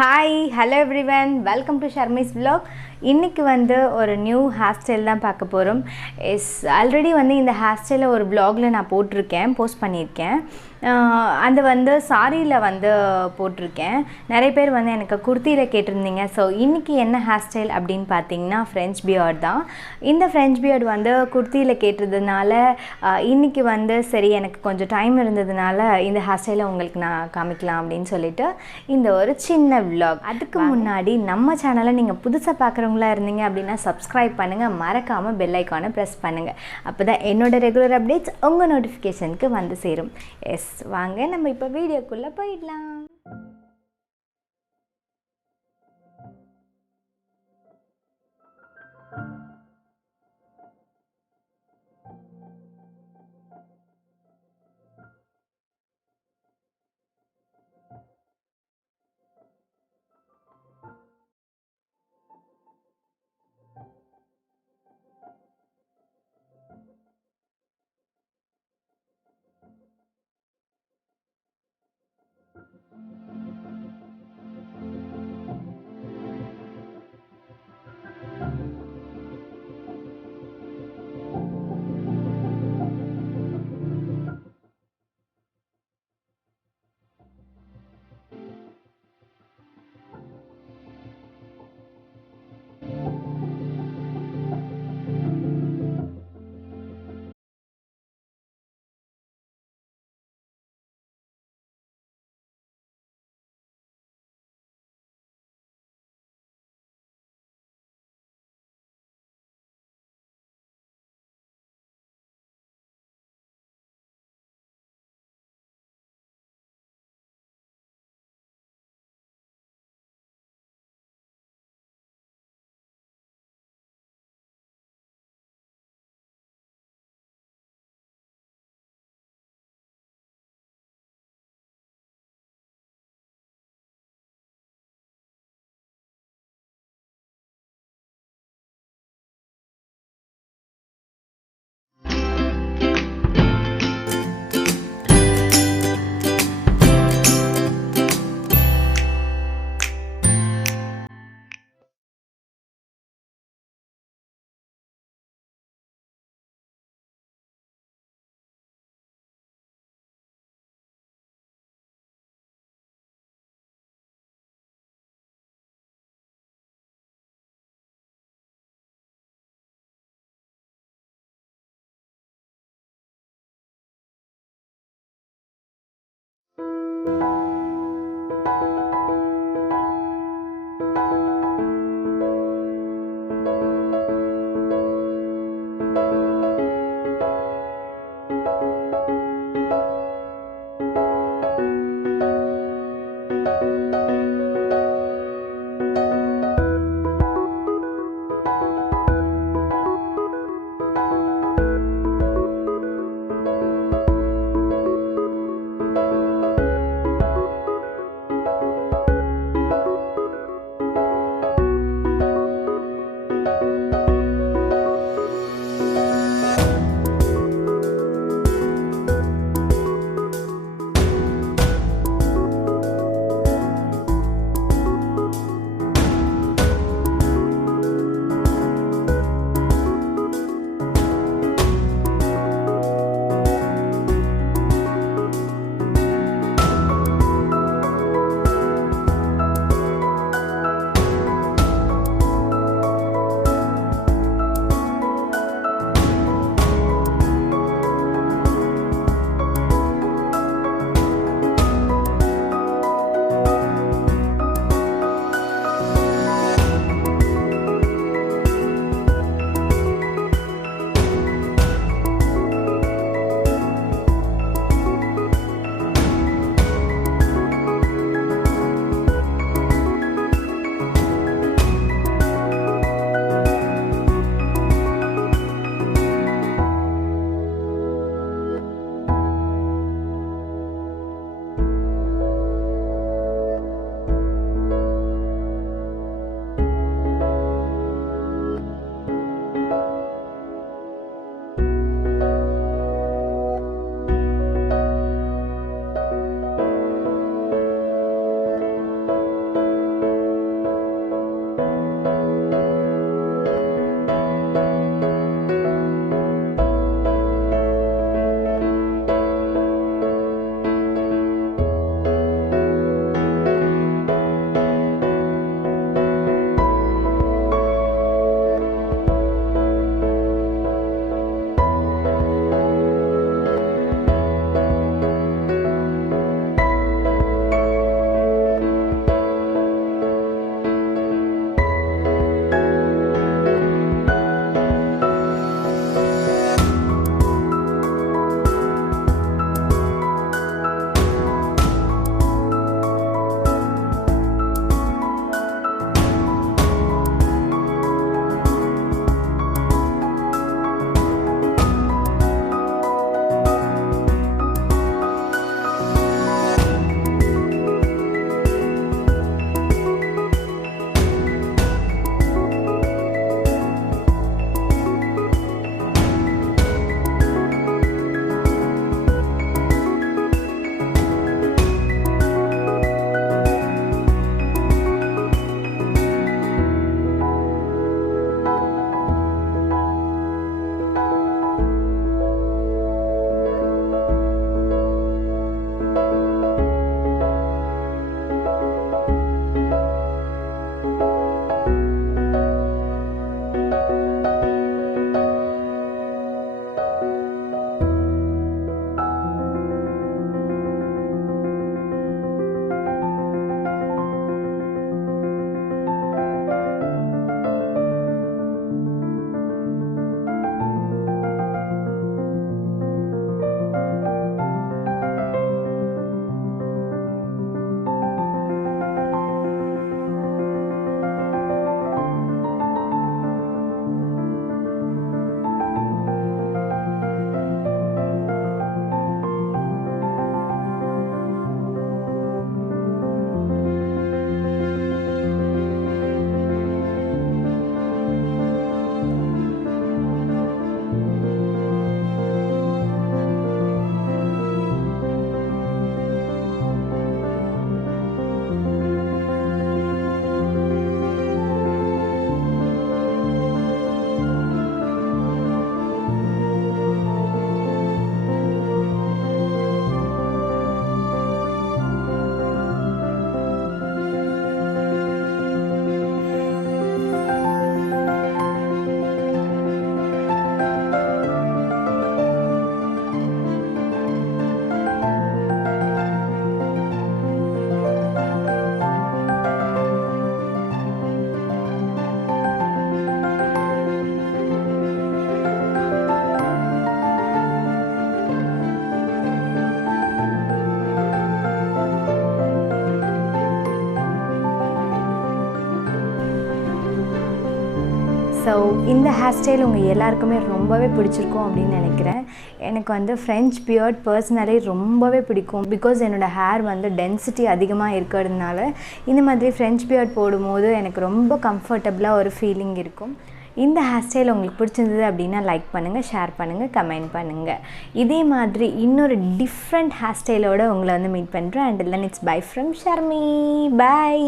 Hi, hello everyone. Welcome to Sharmi's vlog. இன்னைக்கு வந்து ஒரு நியூ ஹேர் ஸ்டைல் தான் பார்க்க போகிறோம். ஆல்ரெடி வந்து இந்த ஹேர் ஸ்டைலை ஒரு vlogல நான் போஸ்ட் பண்ணியிருக்கேன். அது வந்து சாரியில் வந்து போட்டிருக்கேன். நிறைய பேர் வந்து எனக்கு குர்த்தியில் கேட்டிருந்தீங்க. ஸோ இன்றைக்கி என்ன ஹேர் ஸ்டைல் அப்படின்னு பார்த்தீங்கன்னா ஃப்ரெஞ்ச் பியர்ட் தான். இந்த ஃப்ரெஞ்ச் பியர்ட் வந்து குர்த்தியில் கேட்டதுனால இன்றைக்கி வந்து சரி எனக்கு கொஞ்சம் டைம் இருந்ததுனால இந்த ஹேர் ஸ்டைலை உங்களுக்கு நான் காமிக்கலாம் அப்படின்னு சொல்லிட்டு இந்த ஒரு சின்ன vlog. அதுக்கு முன்னாடி நம்ம சேனலை நீங்கள் புதுசாக பார்க்குறவங்களா இருந்தீங்க அப்படின்னா சப்ஸ்கிரைப் பண்ணுங்கள், மறக்காமல் பெல் ஐக்கானை ப்ரெஸ் பண்ணுங்கள். அப்போ தான் என்னோடய ரெகுலர் அப்டேட்ஸ் உங்கள் நோட்டிஃபிகேஷனுக்கு வந்து சேரும். வாங்க நம்ம இப்போ வீடியோக்குள்ளே போயிடலாம். ஸோ இந்த ஹேர் ஸ்டைல் உங்கள் எல்லாருக்குமே ரொம்பவே பிடிச்சிருக்கும் அப்படின்னு நினைக்கிறேன். எனக்கு வந்து ஃப்ரெஞ்ச் பியர்ட் பர்சனலி ரொம்பவே பிடிக்கும். பிகாஸ் என்னோடய ஹேர் வந்து டென்சிட்டி அதிகமாக இருக்கிறதுனால இந்த மாதிரி ஃப்ரெஞ்ச் பியர்ட் போடும்போது எனக்கு ரொம்ப கம்ஃபர்டபுளாக ஒரு ஃபீலிங் இருக்கும். இந்த ஹேர் ஸ்டைல் உங்களுக்கு பிடிச்சிருந்தது அப்படின்னா லைக் பண்ணுங்கள், ஷேர் பண்ணுங்கள், கமெண்ட் பண்ணுங்கள். இதே மாதிரி இன்னொரு டிஃப்ரெண்ட் ஹேர் ஸ்டைலோடு உங்களை வந்து மீட் பண்ணுறேன். And then it's bye from Sharmi. By.